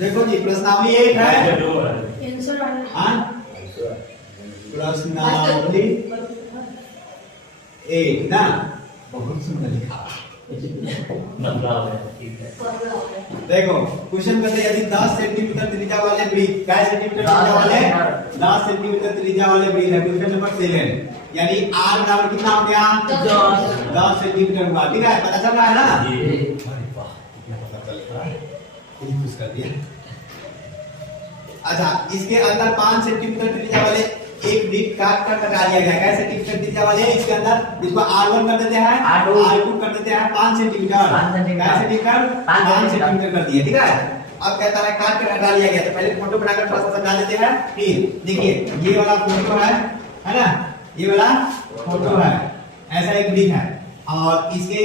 देखो जी प्रश्नावली एक है, हाँ प्रश्नावली एक ना, बहुत सुंदर लिखा। देखो क्वेश्चन करते यदि 10 सेंटीमीटर त्रिज्या वाले वृत्त, क्या सेंटीमीटर त्रिज्या वाले 10 सेंटीमीटर त्रिज्या वाले वृत्त है। क्वेश्चन नंबर 7 यानी r बराबर कितना हो गया 10 सेंटीमीटर हुआ। ठीक है, पता चल रहा है ना? खुश कर दिया। अच्छा, इसके अंदर 5 सेंटीमीटर त्रिज्या वाले एक वृत्त काट कर लगा दिया गया। कैसे सेंटीमीटर त्रिज्या वाले इसके अंदर इसको r1 कर देते हैं, r2 कर देते हैं 5 सेंटीमीटर, कैसे सेंटीमीटर 5 सेंटीमीटर कर दिए। ठीक है, अब कहता है काट कर हटा लिया गया, तो पहले फोटो बनाकर थोड़ा सा समझा देते हैं। फिर देखिए ये वाला फोटो है ना, ये वाला फोटो है, ऐसा एक वृत्त है और इसके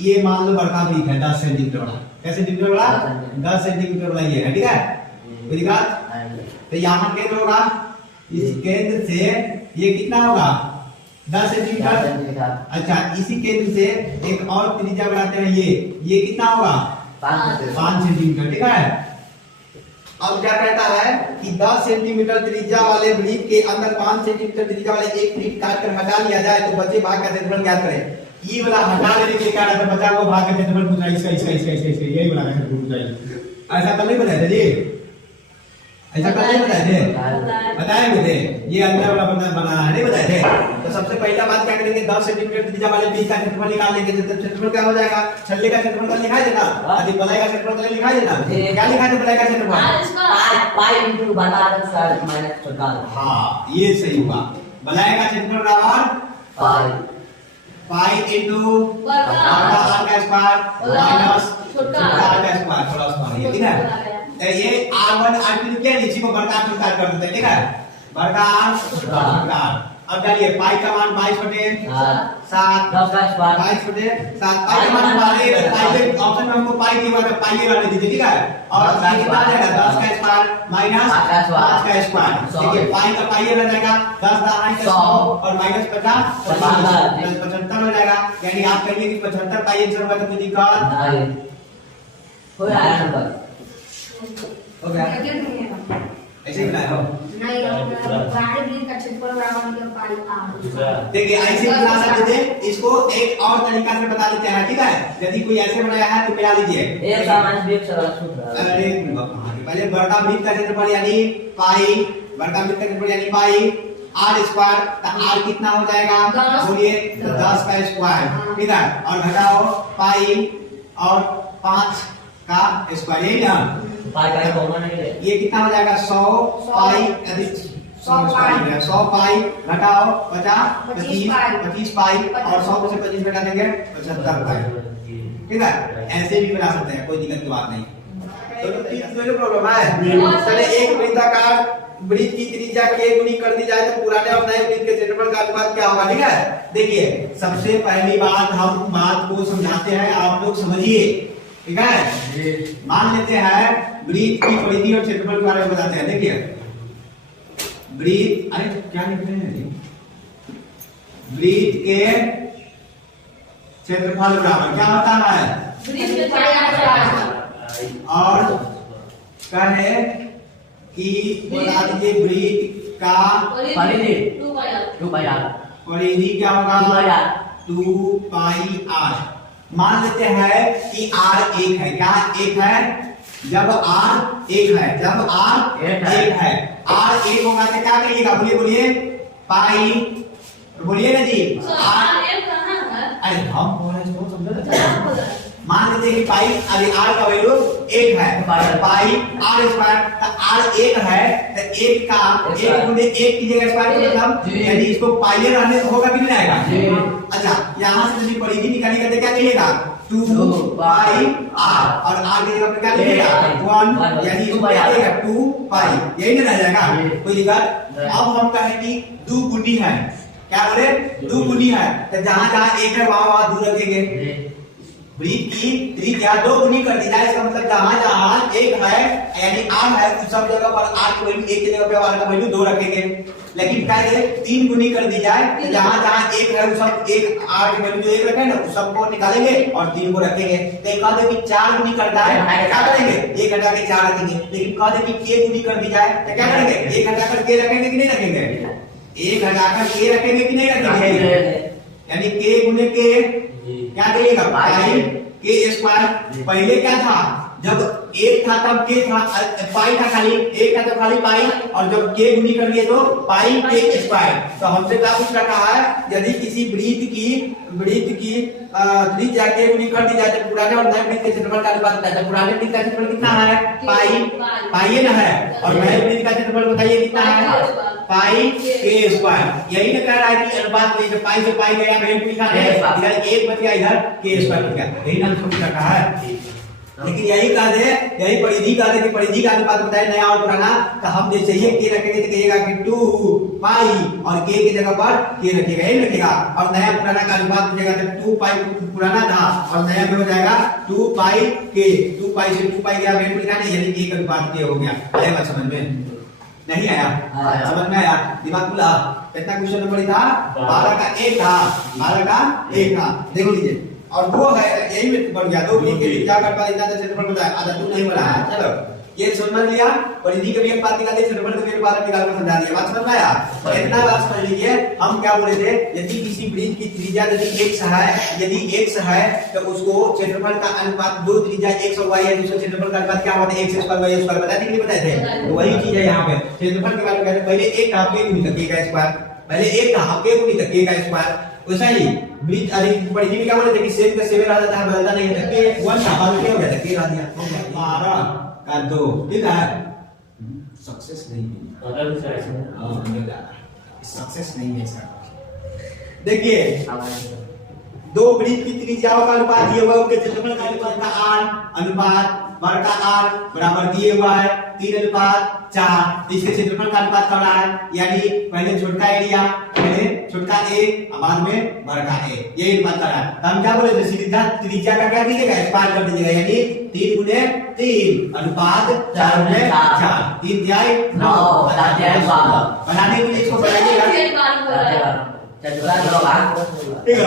ये मान लो बड़का वृत्त है 10 सेंटीमीटर वाला। कैसे सेंटीमीटर वाला 10 सेंटीमीटर वाला ये है। ठीक है, कोई दिक्कत? तो यहाँ केंद्र होगा, इस केंद्र से ये कितना होगा 10 सेंटीमीटर। अच्छा, इसी केंद्र से एक और त्रिज्या बनाते हैं, ये कितना होगा 5 सेंटीमीटर। ठीक है, अब क्या कहता है कि 10 सेंटीमीटर त्रिज्या वाले वृत्त के अंदर 5 सेंटीमीटर त्रिज्या वाले एक वृत्त काट कर हटा लिया जाए तो बचे भाग का क्षेत्रफल ज्ञात करें। ये वाला हटा लेने के कारण तो बचा हुआ भाग का क्षेत्रफल पूछा, इसका यही वाला का क्षेत्रफल पूछा। ऐसा कल नहीं बताया था जी, ऐसा कल नहीं बताए थे, बताए थे ये अंदर वाला बनाना है, नहीं बताए थे। तो सबसे पहला बात क्या करेंगे 10 सेंटीमीटर त्रिज्या वाले वृत्त का क्षेत्रफल निकाल लेंगे। तो क्षेत्रफल क्या हो जाएगा, छल्ले का क्षेत्रफल कल लिखा है ना, यदि बलाई का क्षेत्रफल कल लिखा है ना, क्या लिखा है बलाई का क्षेत्रफल पाई इनटू बराबर स्क्वायर माइनस छोटा। हाँ ये सही हुआ, बलाई का क्षेत्रफल बराबर पाई इनटू बड़ा आर का स्क्वायर माइनस छोटा आर का स्क्वायर थोड़ा स्क्वायर। ठीक है, तो ये r1 r2 क्या इसी को बड़का छोटा कर देते हैं। ठीक है, बड़का r छोटा r। अब डालिए पाई का मान 22 बटे 7 10 का स्क्वायर 22 बटे 7 पाई का मान पाई के ऑप्शन में हमको पाई की बात पाई वाले दीजिए। ठीक है, और पाई कितना आ जाएगा 10 का स्क्वायर माइनस 5 का स्क्वायर। देखिए पाई का पाई रह जाएगा 10 का 100 और माइनस 50 75 हो जाएगा। यानी आप कहिए कि 75 पाई आंसर होगा तो कोई दिक्कत नहीं कोई आया नंबर हो गया, ऐसे ही बनाया हो। देखिए ऐसे बना सकते थे, इसको एक और तरीका से बता देते हैं। ठीक है, यदि कोई ऐसे बनाया है तो मिला लीजिए एक सामान्य एक सरल सूत्र। अरे पहले बड़का वृत्त का क्षेत्रफल यानी पाई, बड़का वृत्त का क्षेत्रफल यानी पाई आर स्क्वायर, तो आर कितना हो जाएगा बोलिए 10 का स्क्वायर। ठीक है, और घटाओ पाई और 5 का स्क्वायर, यही ना पाई का कॉमन है, ये कितना हो जाएगा 100 पाई 100 पाई घटाओ 25 पाई और 100 से 25 घटा देंगे 75 पाई। ठीक है, ऐसे भी बना सकते हैं, कोई दिक्कत की बात नहीं। तो प्रॉब्लम है, चले एक वृत्ताकार वृत्त की त्रिज्या के गुनी कर दी जाए तो पुराने और नए वृत्त के क्षेत्रफल का अनुपात क्या होगा। ठीक है, देखिए सबसे पहली बात हम बात को समझाते हैं, आप लोग समझिए। ठीक है, मान लेते हैं वृत्त की परिधि और क्षेत्रफल के बारे में बताते हैं। देखिए वृत्त, अरे क्या लिख रहे हैं, वृत्त के क्षेत्रफल बराबर क्या होता है और कहे कि बता दीजिए वृत्त का परिधि 2 क्या होगा 2 पाई r। मान लेते हैं कि r 1 है, क्या 1 है, जब r 1 है, जब r 1 है, r 1 होगा तो क्या कहिएगा बोलिए पाई, बोलिए ना जी अरे हम मान लेते हैं कि पाई अरे r का वैल्यू 1 है, पाई r स्क्वायर, तो r 1 है तो 1 का 1 गुने 1 की जगह स्क्वायर मतलब यानी इसको पाई रहने होगा कि नहीं आएगा। अच्छा, यहाँ से यदि परिधि निकाली करते क्या कहिएगा 2 पाई r और r की जगह पे क्या लिखेगा 1 यानी इसको क्या लिखेगा 2 पाई, यही ना रह जाएगा, कोई दिक्कत। अब हम कहें कि 2 गुनी है, क्या बोले 2 गुनी है, तो जहाँ जहाँ 1 है वहाँ 2 रखेंगे। वृत्त की त्रिज्या 2 गुनी कर दी जाए, इसका मतलब जहां जहां एक है यानी r है उस सब जगह पर r की वैल्यू 1 की जगह पे r का वैल्यू 2 रखेंगे। लेकिन क्या है 3 गुनी कर दी जाए तो जहां जहां एक है उस सब एक r की वैल्यू जो 1 रखे ना उस सब को निकालेंगे और 3 को रखेंगे। तो एक कह दे कि 4 गुनी करता है क्या करेंगे 1 हटा के 4 रखेंगे। लेकिन कह दे कि k गुनी कर दी जाए तो क्या करेंगे 1 हटा कर k रखेंगे कि नहीं रखेंगे, 1 हटा कर k रखेंगे कि नहीं रखेंगे। यानी k गुने k क्या करिएगा पाई के स्क्वायर। पहले क्या था जब एक था तब के था पाई था खाली, एक था तो खाली पाई, और जब के गुनी कर दिए तो पाई के स्क्वायर। तो हमसे क्या पूछ रखा है यदि किसी वृत्त की त्रिज्या के गुनी कर दी जाए तो पुराने और नए वृत्त के क्षेत्रफल का अनुपात बताइए। तो पुराने वृत्त का क्षेत्रफल कितना है पाई ना है, और नए वृत्त का क्षेत्रफल बताइए कितना है पाई के स्क्वायर। यही ना कह रहा है कि अनुपात में पाई से पाई गया वैल्यू लिखा है, इधर 1 बच गया इधर के स्क्वायर बच गया, यही ना पूछ रखा है। लेकिन यही कह दे यही परिधि कह दे कि परिधि का अनुपात बताए नया और पुराना। तो हम जैसे ही के रखेंगे तो कहिएगा कि 2 पाई और के की जगह पर के रखिएगा, यही रखेगा। और नया पुराना का अनुपात पूछेगा तो 2 पाई पुराना था और नया में हो जाएगा 2 पाई के, 2 पाई से 2 पाई गया वैल्यू लिखा नहीं, यानी एक अनुपात के हो गया। आएगा समझ में नहीं आया? समझ में आया? दिमाग खुला? कितना क्वेश्चन नंबर था 12 का 1 था, 12 का 1 था। देखो लीजिए और वो है यही में बन गया 2 के लिए क्या कर पा इतना क्षेत्रफल बताया आधा 2 नहीं बना है। चलो ये समझ लिया, परिधि के भी अनुपात निकाल दिया, क्षेत्रफल के भी अनुपात निकाल कर समझा दिया। बात समझ में आया? इतना बात समझ लीजिए। हम क्या बोले थे यदि किसी वृत्त की त्रिज्या यदि x है, यदि x है तो उसको क्षेत्रफल का अनुपात 2 त्रिज्या x और y है, दूसरे क्षेत्रफल का अनुपात क्या होता है x स्क्वायर y स्क्वायर। बताते कि नहीं बताए थे? तो वही चीज है यहाँ पे क्षेत्रफल के बारे में। पहले 1 था k गुनी k का स्क्वायर, पहले 1 था k गुनी k का स्क्वायर। वैसा ही वृत्त अधिक परिधि में क्या बोले थे कि सेम का सेम रह जाता है, बदलता नहीं है। के 1 था और क्या हो गया था k रह दिया, हो गया 12 का 2। ठीक है सक्सेस नहीं है, सक्सेस नहीं है सर। देखिए 2 वृत्त की त्रिज्याओं का अनुपात दिया हुआ है, उनके क्षेत्रफल का अनुपात का r अनुपात वर्ग का r बराबर दिए हुआ है 3:4। इसके क्षेत्रफल का अनुपात कर रहा है यानी पहले छोटा एरिया पहले छोटा a बाद में बड़ा a, ये अनुपात कर रहा है। तो हम क्या बोले थे सीधा त्रिज्या का क्या दीजिएगा स्क्वायर कर दीजिएगा, यानी 3 गुने 3 अनुपात 4 गुने 4, 3 जाए 9 बनाने के लिए इसको बढ़ाइएगा। ठीक है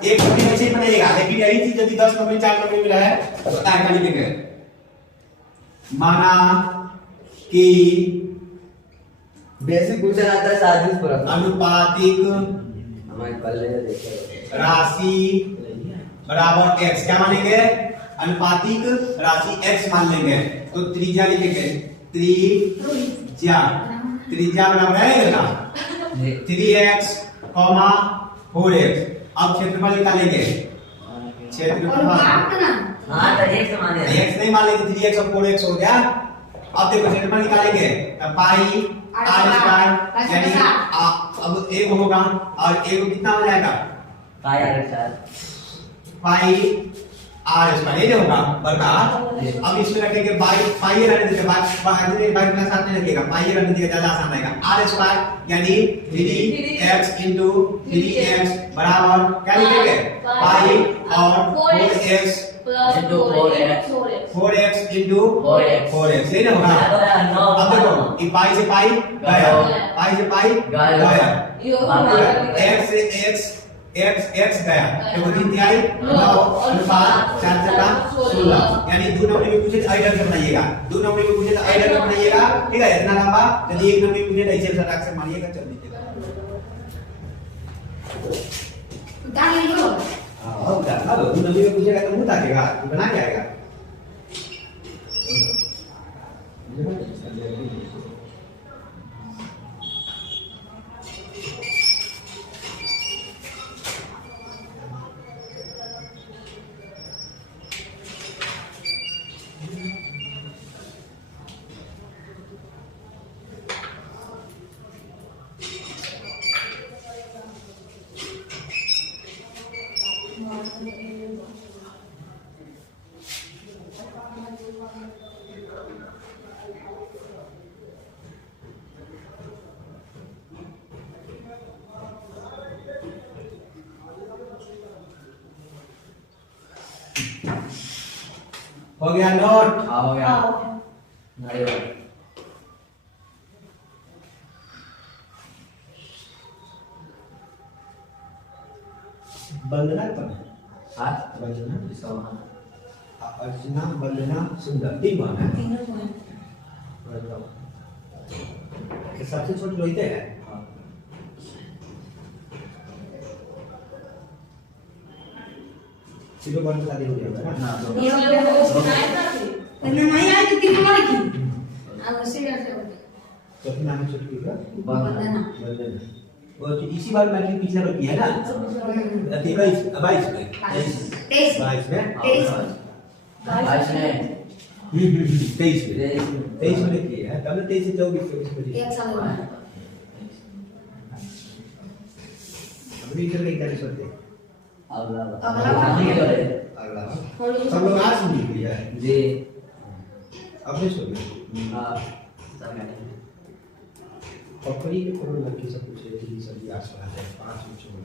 एक नंबर से बनेगा, लेकिन यही चीज यदि 10 नंबर 4 नंबर मिला है तो क्या लिखेंगे माना कि बेसिक क्वेश्चन आता है साजिश पर अनुपातिक हमारे पहले देखे राशि बराबर x क्या मानेंगे अनुपातिक राशि x मान लेंगे। तो त्रिज्या लिखेंगे त्रिज्या बराबर है ना 3x 4x। अब क्षेत्रफल निकालेंगे, क्षेत्रफल हां तो x माने x नहीं मान लेंगे 3x और 4x हो गया। अब देखो क्षेत्रफल निकालेंगे पाई r स्क्वायर यानी अब एक होगा और एक कितना हो जाएगा पाई r स्क्वायर ये होगा बटा। अब इसमें रखेंगे पाई रहने देंगे बाई प्लस साथ में रखिएगा पाई रहने देंगे ज्यादा आसान रहेगा r स्क्वायर यानी 3x 3x बराबर क्या लिखेंगे पाई और 4x 4x into 4x ये ना होगा। अब देखो ये पाई से पाई गया, पाई से पाई गया, x से x गया, देखो 3 तिहाई 9 अनुपात 4 से 16। यानी 2 नंबर में पूछे तो आइडल बनाइएगा, 2 नंबर में पूछे तो आइडल बनाइएगा। ठीक है इतना लंबा, यदि 1 नंबर में पूछे तो ऐसे सटाक से मारिएगा चल दीजिएगा। डाल लो हां डाल दो, 2 नंबर में पूछेगा तो मुंह ताकेगा बना के आएगा। हो गया नोट। हो गया आओ। नहीं हुआ। वंदना कौन है? हाँ वंदना, सोहा अर्चना, वंदना, सुंदर, तीन बार है। तीनों को है। सबसे छोटी रोहित है। हाँ सीधो बंद कर दिया होगा ना। ना दो ये वाले को ना नहीं आई थी तीनों की। अब उसे कैसे हो? तो फिर नाम छोटी होगा। वंदना। वंदना। वो तो इसी बार मैंने पीछे रखी है ना। 22 22 में। 23 22 में। 23 22 में 23 में। 23 23 में लिखी है। तब 23 से 24 में एक साल हुआ। अभी इधर एक तरह से अगला अगला सब लोग आज सुन लिया है। जी अब नहीं सुन। हाँ सब है पकड़ी के करोड़ लड़की सब कुछ है कि सभी आसपास है 5 बच्चों में।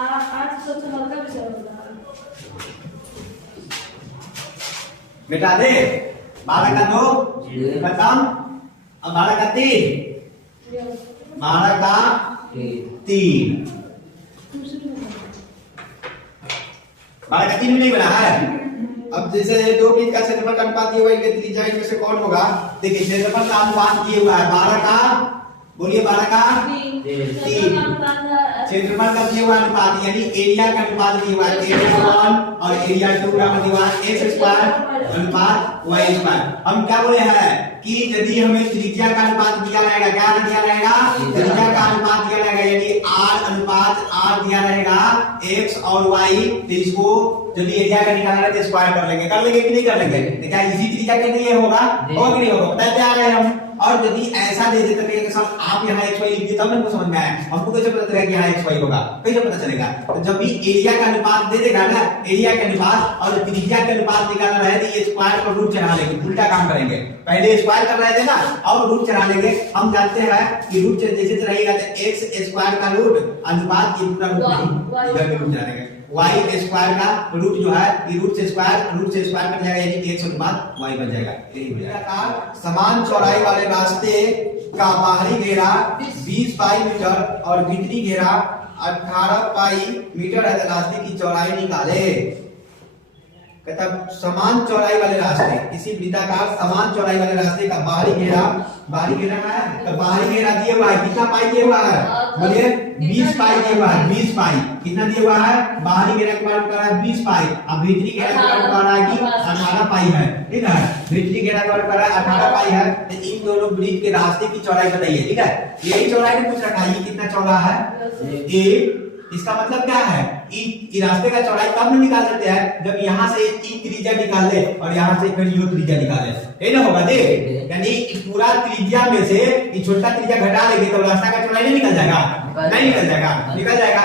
आज सबसे हल्का विषय होता है। बेटा दे 12 का 2 खत्म। अब 12 का 3 12 का 3 12 का 3 नहीं बना है। अब जैसे दो वृत्त का क्षेत्रफल का अनुपात दिया हुआ है, इनके त्रिज्या इनमें से कौन होगा? देखिए क्षेत्रफल का अनुपात दिया हुआ है 12 का, बोलिए 12 का 3। क्षेत्रफल का दिया हुआ अनुपात यानी एरिया का अनुपात दिया हुआ है एरिया 1 और एरिया 2 का दिया x स्क्वायर अनुपात y स्क्वायर। हम क्या बोले हैं कि यदि हमें त्रिज्या का अनुपात दिया रहेगा, क्या दिया रहेगा? त्रिज्या का अनुपात दिया रहेगा यानी r अनुपात r दिया रहेगा x और y, तो इसको यदि एरिया का निकालना है तो स्क्वायर कर लेंगे कि नहीं कर लेंगे? क्या इसी त्रिज्या के लिए होगा कि नहीं होगा? बताते आ रहे हैं हम। और यदि ऐसा दे देते तो सर आप यहाँ x y लिख दिए तब हमको समझ में आया। हमको कैसे पता चलेगा कि यहाँ x y होगा? कैसे पता चलेगा? तो जब भी एरिया का अनुपात दे देगा ना, एरिया के अनुपात और त्रिज्या के अनुपात निकालना है तो ये स्क्वायर पर रूट चढ़ा लेंगे, उल्टा काम करेंगे। पहले स्क्वायर कर रहे थे ना, अब रूट चढ़ा लेंगे। हम जानते हैं कि रूट जैसे रहेगा तो x स्क्वायर का रूट अनुपात ये पूरा रूट नहीं, इधर भी रूट चढ़ाएंगे। y स्क्वायर का रूट जो है ये रूट से स्क्वायर बन जाएगा यानी x अनुपात y बन जाएगा। यही हो जाएगा। समान चौड़ाई वाले रास्ते का बाहरी घेरा 20 पाई मीटर और भीतरी घेरा 18 पाई मीटर है तो रास्ते की चौड़ाई निकाले। कहता समान चौड़ाई वाले रास्ते, किसी वृत्ताकार समान चौड़ाई वाले रास्ते का बाहरी घेरा का है तो बाहरी घेरा दिया हुआ है कितना पाई दिया हुआ है? बोलिए 20 पाई दिया हुआ है। 20 पाई कितना दिया हुआ है? बाहरी घेरा के बारे में कह रहा है 20 पाई, अब भीतरी घेरा के बारे में कह रहा है कि 18 पाई है। ठीक है, भीतरी घेरा के बारे में कह रहा है 18 पाई है। तो इन दोनों वृत्त के रास्ते की चौड़ाई बताइए। ठीक है, यही चौड़ाई में पूछ रखा है ये कितना चौड़ा है। इसका मतलब क्या है? इस रास्ते का चौड़ाई कब निकाल सकते हैं? जब यहाँ से ई त्रिज्या निकाल ले और यहाँ से फिर यू त्रिज्या निकाले, यही ना होगा? देख यानी पूरा त्रिज्या में से ये छोटा त्रिज्या घटा लेंगे तो रास्ता का चौड़ाई नहीं निकल जाएगा? नहीं निकल जाएगा, निकल जाएगा।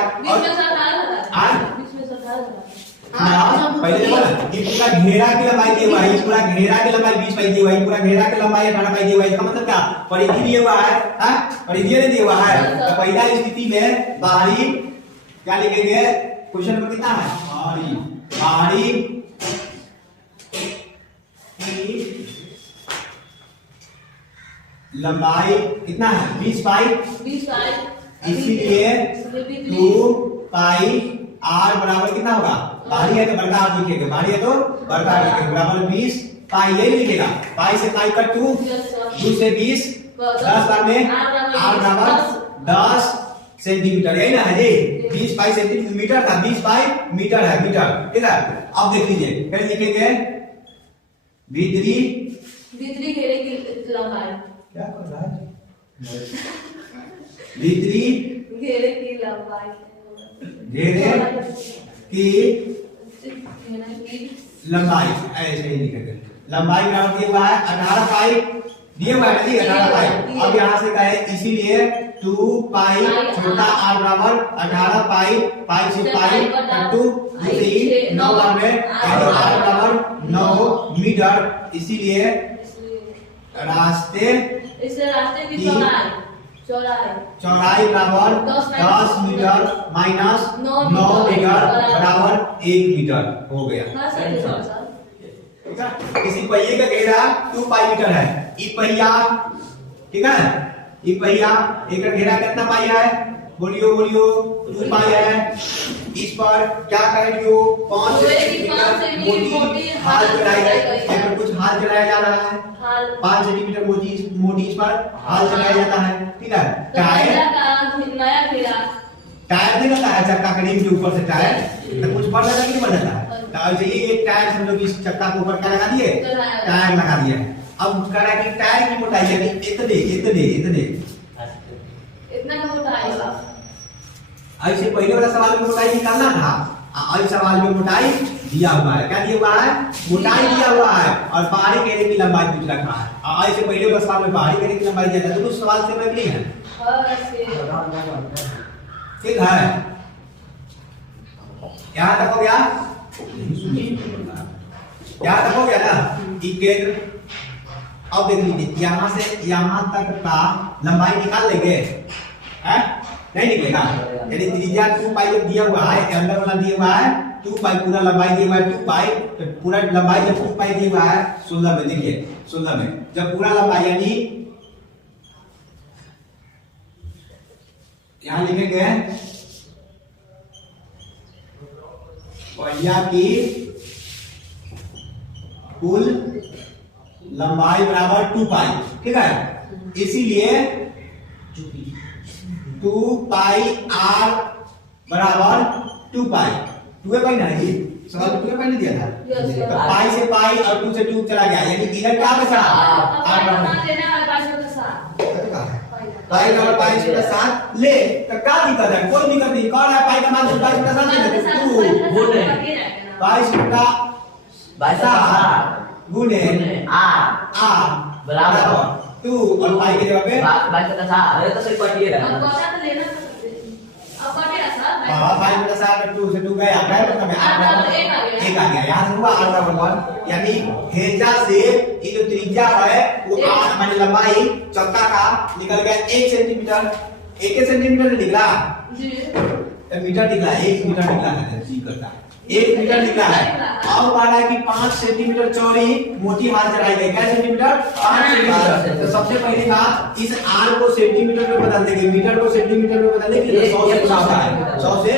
पहले बोला कि पूरा घेरा की लंबाई दी हुआ है, पूरा घेरा की लंबाई 20 पाई दी हुआ है, पूरा घेरा की लंबाई 18 पाई दी हुआ है। इसका मतलब क्या? परिधि दिया हुआ है, हां परिधि नहीं दिया हुआ है। तो पहला स्थिति में बाहरी क्या लिखेंगे? क्वेश्चन में कितना है? बाहरी की लंबाई कितना है? 20 पाई। इसीलिए 2 पाई r बराबर कितना होगा? बाहरी है तो बड़का r लिखेंगे, बाहरी है तो बड़का r लिखेंगे, बराबर 20 पाई यही लिखेगा। पाई से पाई कट 2 से 20 10 बार में r बराबर 10 सेंटीमीटर, यही ना है जी? 20 पाई सेंटीमीटर था, 20 पाई मीटर है, मीटर। ठीक है, अब देख लीजिए फिर लिखेंगे भीतरी घेरे की लंबाई। क्या कर रहा है? भीतरी घेरे की लंबाई। घेरे की लंबाई ऐसे ही लिखेंगे। लंबाई बराबर दिया हुआ है 18 पाई दिए हुआ है ना जी, 18 पाई। अब यहाँ से कहे इसीलिए 2 पाई छोटा r बराबर 18 पाई, पाई से पाई 2 9 बार में r बराबर 9 मीटर। इसीलिए रास्ते की चौड़ाई बराबर 10 मीटर माइनस 9 मीटर बराबर 1 मीटर हो गया। ठीक है, किसी पहिए का घेरा 2 पाई मीटर है। ई पहिया, ठीक है, ई पहिया एक घेरा कितना पाई है? बोलियो 2 पाई है। इस पर क्या करेंगे? 5 सेंटीमीटर मोटी हाल चढ़ाई है। इस पर कुछ हाल चढ़ाया जा रहा है। 5 सेंटीमीटर मोटी इस पर हाल चढ़ाया जाता है। ठीक है, टायर नहीं रहता है चक्का के रिम के ऊपर से टायर, तो कुछ बढ़ जाता है कि नहीं बढ़ जाता है? तो चाहिए एक टायर समझो कि इस चक्का के ऊपर क्या लगा दिए? टायर लगा दिया। अब कह रहा है कि टायर की मोटाई है इतने इतना मोटा है। ऐसे पहले वाला सवाल में मोटाई निकालना था, और सवाल में मोटाई दिया हुआ है। क्या दिया हुआ है? मोटाई दिया हुआ है और बाहरी घेरे की लंबाई पूछ रखा है। और ऐसे पहले वाला सवाल में बाहरी घेरे की लंबाई दिया था, तो कुछ सवाल से मैं नहीं है। ठीक है, यहाँ तक हो गया? यहाँ तक हो गया ना? केंद्र। अब देख लीजिए, यहाँ से यहाँ तक का लंबाई निकाल लेंगे, है? नहीं निकलेगा। यानी त्रिज्या 2 पाई जब दिया हुआ है, अंदर वाला दिया हुआ है 2 पाई, पूरा लंबाई दिया हुआ है 2 पाई, तो पूरा लंबाई जब 2 पाई दिया हुआ है 16 में, देखिए 16 में जब पूरा लंबाई यानी यहाँ लिखेंगे पहिया की कुल लंबाई बराबर 2 पाई। ठीक है, इसीलिए 2 पाई r बराबर 2 पाई। 2 पाई ना जी, सवाल 2 पाई नहीं दिया था? तो पाई से पाई और 2 से 2 चला गया, यानी इधर क्या बचा? r पाई का 5/7 ले। तो क्या दिक्कत है? कोई दिक्कत नहीं। कौन है पाई का मान 5/7 ले? 2 5/7 गुने r बराबर 2 और पाई के जगह पे 5/7। अरे तो सिर्फ कटिए रहा। अब बचा तो लेना अब कटेगा सर। हां 5/7 में 2 से 2 गया, एक आ गया। यहाँ से हुआ r बराबर, यानी हेजा से ये जो त्रिज्या है वो r माने लंबाई चक्का का निकल गया 1 सेंटीमीटर। 1 सेंटीमीटर निकला जी, मीटर निकला, 1 मीटर निकला है जी करता 1 मीटर निकला है। अब बात है कि 5 सेंटीमीटर चौड़ी मोटी हाल चढ़ाई गई। क्या सेंटीमीटर? 5 सेंटीमीटर। तो सबसे पहली बात, इस r को सेंटीमीटर में बदल देंगे, मीटर को सेंटीमीटर में बदल देंगे, 100 से गुणा होता है, 100 से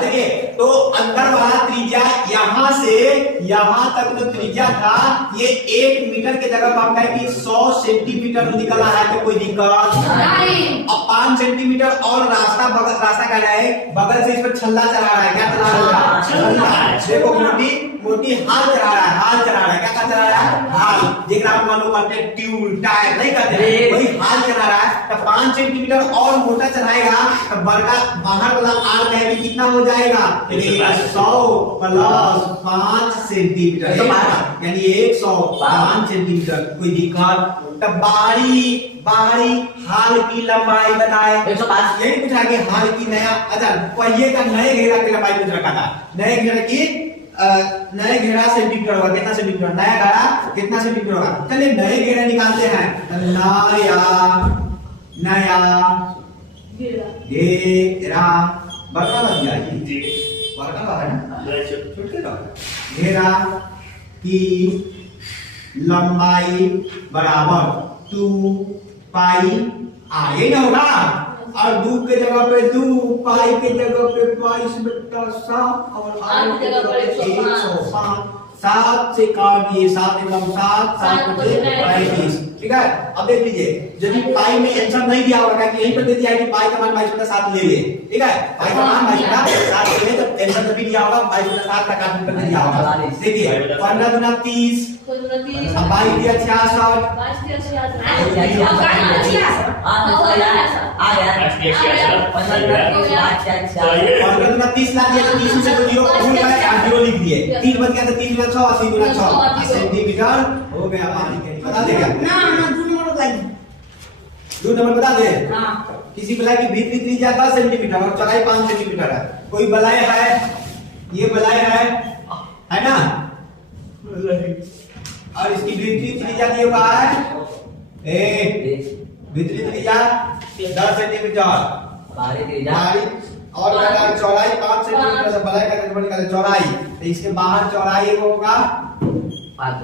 देखिए। तो अंदर वाला त्रिज्या यहाँ से यहाँ तक जो त्रिज्या था ये 1 मीटर के जगह पर है कि 100 सेंटीमीटर निकला है, तो कोई दिक्कत नहीं। अब 5 सेंटीमीटर और रास्ता क्या है? बगल से इस पर छल्ला चला रहा है। क्या चला रहा है? छल्ला। देखो मोटी हाल चला रहा है, क्या चला रहा है? हाल। देख रहा मानो कहते ट्यूब टायर नहीं कहते, वही हाल चला रहा है। तो 5 सेंटीमीटर और मोटा चलाएगा तो बड़का बाहर वाला आर है कि कितना हो जाएगा? 100 प्लस 5 सेंटीमीटर, यानी 105 सेंटीमीटर। कोई दिक्कत? तब बाहरी हाल की लंबाई बताए 105। यही पूछा कि हाल की नया, अच्छा पहिए का नए घेरा की लंबाई पूछ रखा था। नए घेरा की नए घेरा सेंटीमीटर होगा, कितना सेंटीमीटर? नया घेरा कितना सेंटीमीटर होगा? चलिए नए घेरा निकालते हैं। नया घेरा बड़का लग गया जी, बड़का लगा है ना, छोटे लगा। घेरा की लंबाई बराबर 2 पाई r, ये ना होगा। और 2 के जगह पे 2, पाई के जगह पे 22/7 और r के जगह पे 105। 7 से काट दिए, 7 एकम 7, 7 बचे 22। ठीक है, अब देख लीजिए, यदि पाई में आंसर नहीं दिया होगा कि यहीं पर दे दिया है कि पाई का मान 22/7 ले ले। ठीक है, पाई का मान 22/7 ले ले, तो आंसर तभी दिया होगा 22/7 का काट कर दिया होगा। देखिए 15 गुना 30, अब 22 दिया 66, 15 गुना 30 ला दिया, तो 30 से 0 भूल गए, 0 लिख दिए। 3 बच गया तो 3 गुना 6, 80 गुना 6 सेंटीमीटर हो गया। पानी के बता देगा ना, 2 नंबर बताइए, 2 नंबर बता दे। किसी बलाई की भीतरी त्रिज्या 10 सेंटीमीटर और चौड़ाई 5 सेंटीमीटर है। कोई बलाई है, ये बलाई है ना, और इसकी भीतरी त्रिज्या दी हुआ है भीतरी त्रिज्या 10 सेंटीमीटर, बाहरी त्रिज्या बाहरी और क्या चौड़ाई 5 सेंटीमीटर से बलाई का क्षेत्रफल निकाले चौड़ाई, तो इसके बाहर चौड़ाई एक होगा 5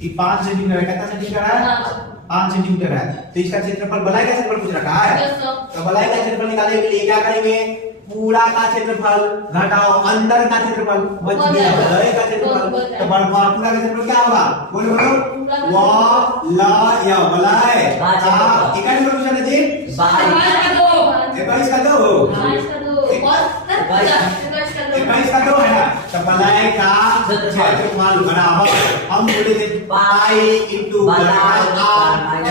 ये 5 सेंटीमीटर है, कितना सेंटीमीटर है 5 सेंटीमीटर है, तो इसका क्षेत्रफल बलाई का क्षेत्रफल पूछ रखा है, तो बलाई का क्षेत्रफल निकालने के लिए क्या करेंगे, पूरा का क्षेत्रफल घटाओ अंदर का क्षेत्रफल बच गया, बलाई का क्षेत्रफल तो पूरा का क्षेत्रफल क्या होगा, बोलो बोलो व ल य बलाई का इकाई में पूछा ना जी, 21 का 2 21 का 2 है ना, तो बलाई का क्षेत्रफल बराबर हम बोले थे पाई इनटू बराबर r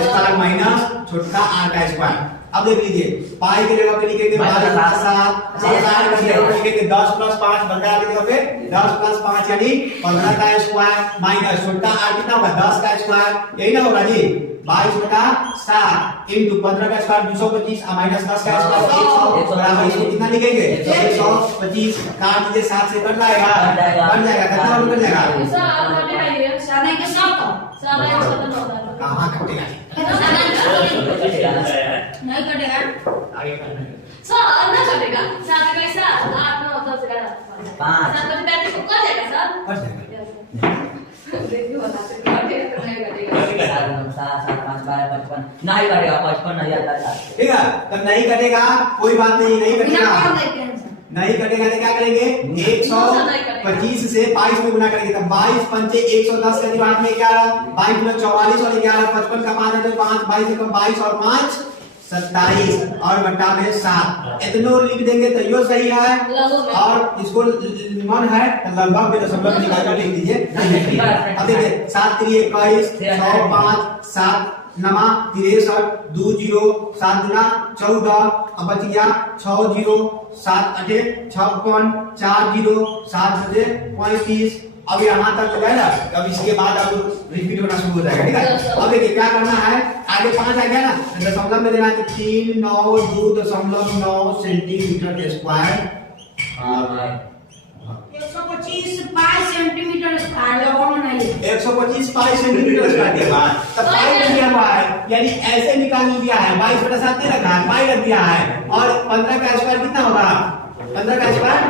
स्क्वायर माइनस छोटा r का स्क्वायर। अब देख लीजिए पाई के जगह पे लिखेंगे 12 का 7 r के जगह पे लिखेंगे 10 प्लस 5 बराबर के जगह पे 10 प्लस 5 यानी 15 का स्क्वायर माइनस छोटा r कितना होगा 10 का स्क्वायर, यही ना होगा जी 22 बटा 7 इनटू 15 का स्क्वायर 225 माइनस 10 का स्क्वायर 100 बराबर इसको कितना लिखेंगे 125 काट दीजिए 7 से कट जाएगा कितना हो जाएगा कहां कटेगा नहीं कटेगा आगे करना है। सर अंदर कटेगा 7 कैसा 8 9 10 11 पाँच। 7 बटे 35 को कट जाएगा सर कट जाएगा देखिए बताते कटेगा नहीं कटेगा 7 7 5 12 55 नहीं कटेगा 55 नहीं आता था। ठीक है तब नहीं कटेगा कोई बात नहीं, नहीं बिना कटेगा काम देते हैं सर नहीं कटेगा तो क्या करेंगे 125 से 22 में गुना करेंगे तब 22 पंचे 110 का दिमाग में 11 22 में 44 और 11 55 का 5 है तो 5 22 से कम 22 और 5 27 और बटा में 7 इतना लिख देंगे तो यो सही है और इसको मन है तो लगभग में दशमलव निकाल कर लिख दीजिए। अब देखिए 7 3 21 6 5 7 नमा 63 2 0 7 गुना 14 अब बच गया 6 0 7 8 56 4 0 7 35 अब यहाँ तक हो गया ना, अब इसके बाद अब रिपीट होना शुरू हो जाएगा। ठीक है अब देखिए क्या करना है आगे 5 आ गया ना दशमलव में देना है 392.9 सेंटीमीटर स्क्वायर 125 5 सेंटीमीटर स्क्वायर लगाओ नहीं 125 पाई सेंटीमीटर स्क्वायर के बाद तब पाई लग गया हुआ है यानी ऐसे निकाल दिया है 22 बटा 7 नहीं रखा है पाई लग दिया है और 15 का स्क्वायर कितना होगा 15 का स्क्वायर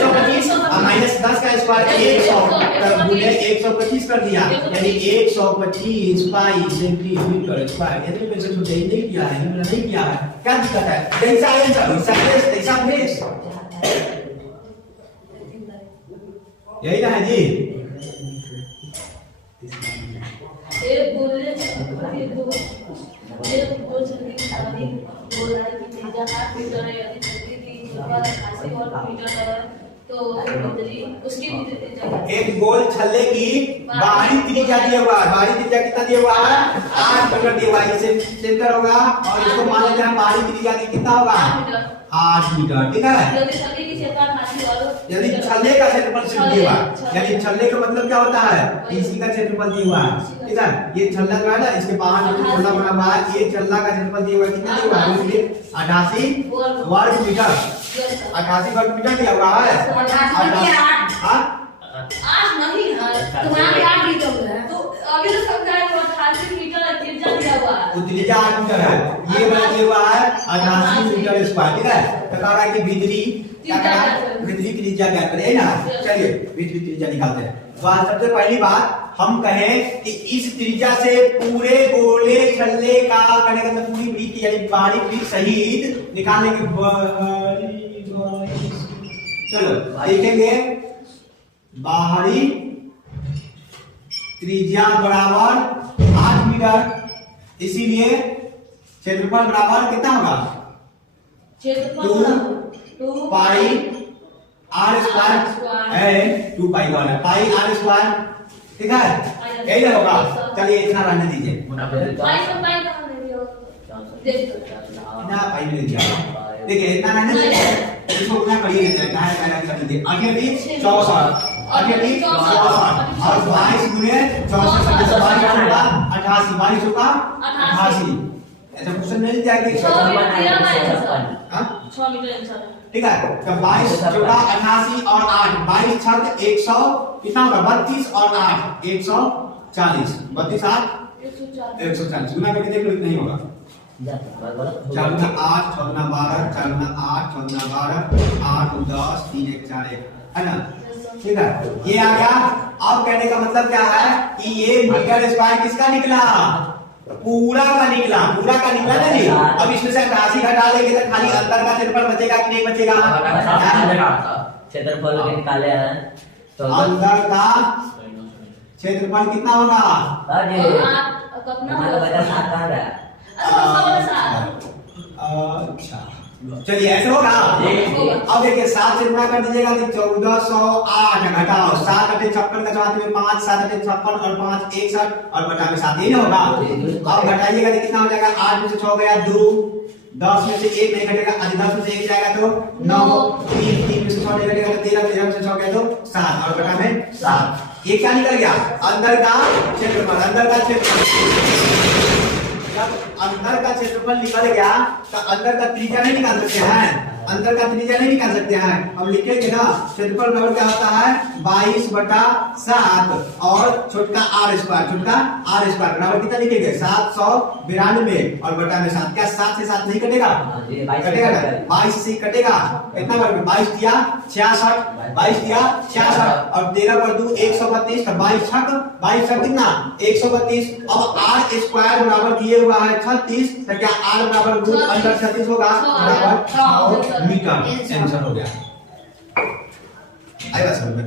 225 और माइनस 10 का स्क्वायर 100 तब गुने 125 कर दिया यानी 125 पाई सेंटीमीटर स्क्वायर। इतने में से सोचे नहीं किया है मैंने नहीं किया है क्या दिक्कत है जैसा आंसर वैसा भेज यही ना है जी एक बोलने एक बोल सकती है बोल रहा है कि त्रिज्या 8 मीटर है यदि छतरी की ऊपर 80 वोल्ट मीटर है तो भीतरी उसकी भी त्रिज्या एक गोल छल्ले की बाहरी त्रिज्या दिया हुआ है बाहरी त्रिज्या कितना दिया हुआ है 8 मीटर दिया हुआ है ये सेंटर होगा और इसको मान लेते हैं बाहरी त्रिज्या कितना होगा 8 मीटर। ठीक है यदि छतरी की क्षेत्रफल 80 वोल्ट यदि छल्ले का क्षेत्रफल सिर्फ दिया हुआ है यानी छल्ले का मतलब क्या होता है इसी का क्षेत्रफल दिया हुआ है। ठीक है ये छल्ला जो है ना इसके बाहर जो छल्ला बना हुआ है ये छल्ला का क्षेत्रफल दिया हुआ है कितना दिया हुआ है इसलिए 88 वर्ग मीटर 88 वर्ग मीटर दिया हुआ है 8 नहीं है तुम्हारे 8 मीटर है तो अभी तो समझा है 88 मीटर त्रिज्या दिया हुआ है वो त्रिज्या 8 मीटर है ये वाला दिया हुआ है 88 मीटर स्क्वायर। ठीक है तो कह रहा है कि भीतरी क्या कर रहा है भीतरी त्रिज्या क्या करें ना चलिए भीतरी त्रिज्या निकालते हैं। तो आज सबसे पहली बात हम कहें कि इस त्रिज्या से पूरे गोले छल्ले का करने का पूरी वृत्त यानी बाहरी वृत्त सहित निकालने की चलो देखेंगे बाहरी त्रिज्या बराबर 8 मीटर इसीलिए क्षेत्रफल बराबर कितना होगा क्षेत्रफल 2 पाई आर स्क्वायर है 2 पाई वाला पाई आर स्क्वायर। ठीक है यही ना होगा चलिए इतना रहने दीजिए इतना पाई मिल गया देखिए इतना रहने दीजिए इसको उतना करिए लेते हैं कहां पहले कर दीजिए 68 64 68 64 और 22 गुने 64 से 22 होगा 88 22 होगा 88 ऐसा क्वेश्चन मिल जाएगा हां 6 मीटर आंसर ठीक है तो 22 छोटा 88 और 8 22 छक 100 कितना होगा 32 और 8 140 32 8 140 गुना करके देख लो, इतना ही होगा। 4 गुना 8, 6 गुना 12, 4 गुना 8, 6 गुना 12, 8 10, 3 1 4 1, है ना? ठीक है, ये आ गया। अब कहने का मतलब क्या है कि ये मीटर स्क्वायर किसका निकला? पूरा का निकला, पूरा का निकला ना जी। अब इसमें से 88 घटा लेंगे तो खाली अंदर का क्षेत्रफल बचेगा कि नहीं बचेगा? क्षेत्रफल के निकाले हैं तो अंदर का क्षेत्रफल कितना होगा? अच्छा, चलिए ऐसे होगा। अब देखिए 7 से गुणा कर दीजिएगा तो 1408 घटाओ 7 अटे 56 का चौथे में 5, 7 अटे 56 और 5 61 और बटा में 7, ये ना होगा। अब घटाइएगा तो कितना हो जाएगा? 8 में से 6 गया 2, 10 में से 1 नहीं घटेगा, 10 में से 1 जाएगा तो 9, 3 में से 6 नहीं घटेगा तो 13, 13 में से 6 गया तो 7 और बटा में 7। ये क्या निकल गया? अंदर का क्षेत्रफल। अंदर का क्षेत्रफल, अंदर का क्षेत्रफल निकल गया तो अंदर का त्रिज्या नहीं निकाल सकते हैं? अंदर का त्रिज्या नहीं निकाल सकते हैं? हम लिखेंगे ना, क्षेत्रफल बराबर क्या होता है? 22/7 और छोटका r स्क्वायर, छोटका r स्क्वायर बराबर कितना लिखेंगे? 792 और बटा में 7। क्या 7 से 7 नहीं कटेगा? कटेगा ना? 22 से कटेगा, कितना बराबर? 22 दिया 66, 22 दिया 66 और 13 पर 2 132 का 22 छक कितना? 132। अब r स्क्वायर बराबर दिए हुआ है 36, तो क्या r बराबर रूट अंडर 36 होगा? बराबर 6 मीटर। आंसर हो गया। आएगा समझ में?